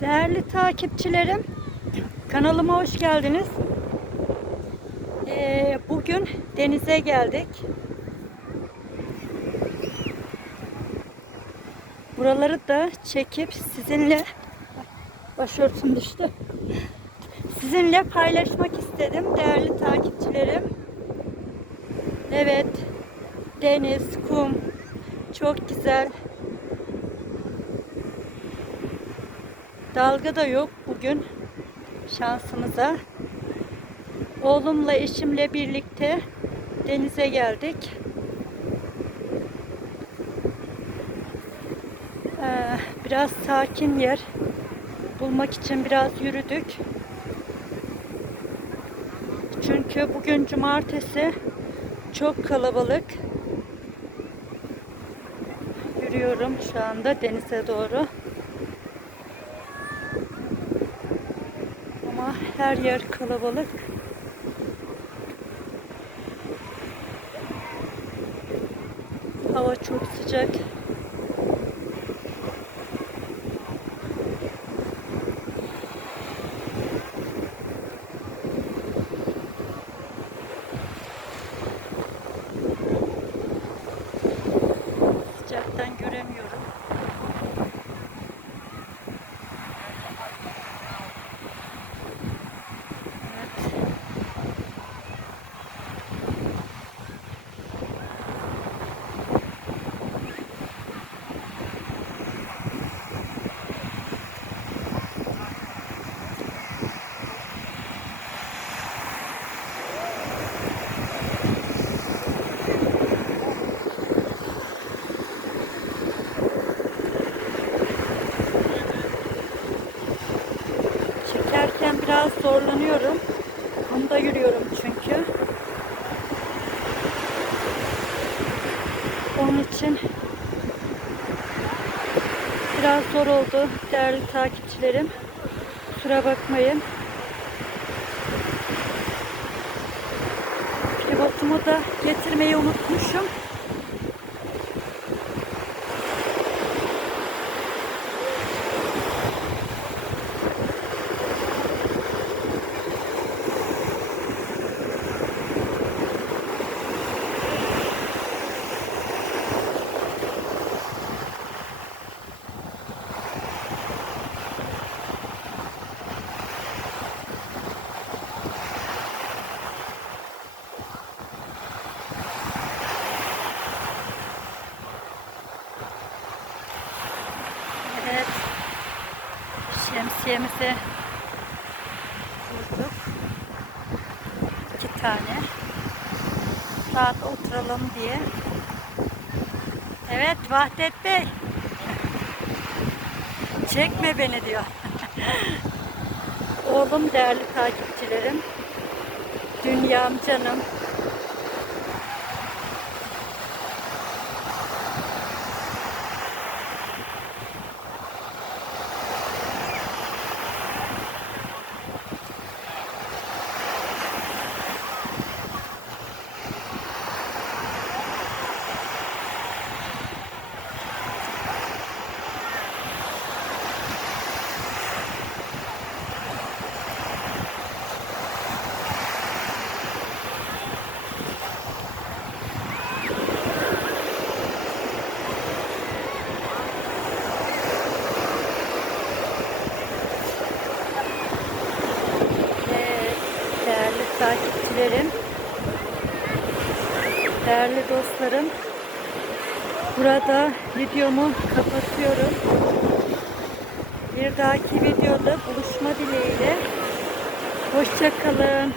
Değerli takipçilerim, kanalıma hoş geldiniz. Ee, bugün denize geldik. Buraları da çekip sizinle başörtüm düştü. Sizinle paylaşmak istedim değerli takipçilerim. Evet, deniz, kum çok güzel. Dalga da yok bugün şansımıza. Oğlumla eşimle birlikte denize geldik. Ee, biraz sakin yer bulmak için biraz yürüdük. Çünkü bugün cumartesi çok kalabalık. Yürüyorum şu anda denize doğru. Her yer kalabalık. Hava çok sıcak. Biraz zorlanıyorum. Kumda yürüyorum çünkü. Onun için biraz zor oldu değerli takipçilerim. Kusura bakmayın. Pivotumu da getirmeyi unutmuşum. Evet. Şemsiyemizi kurduk. İki tane. Rahat oturalım diye. Evet Vahdet Bey. Çekme beni diyor. Oğlum değerli takipçilerim. Dünyam canım. Ve değerli takipçilerim, değerli dostlarım, burada videomu kapatıyorum. Bir dahaki videoda buluşma dileğiyle. Hoşçakalın.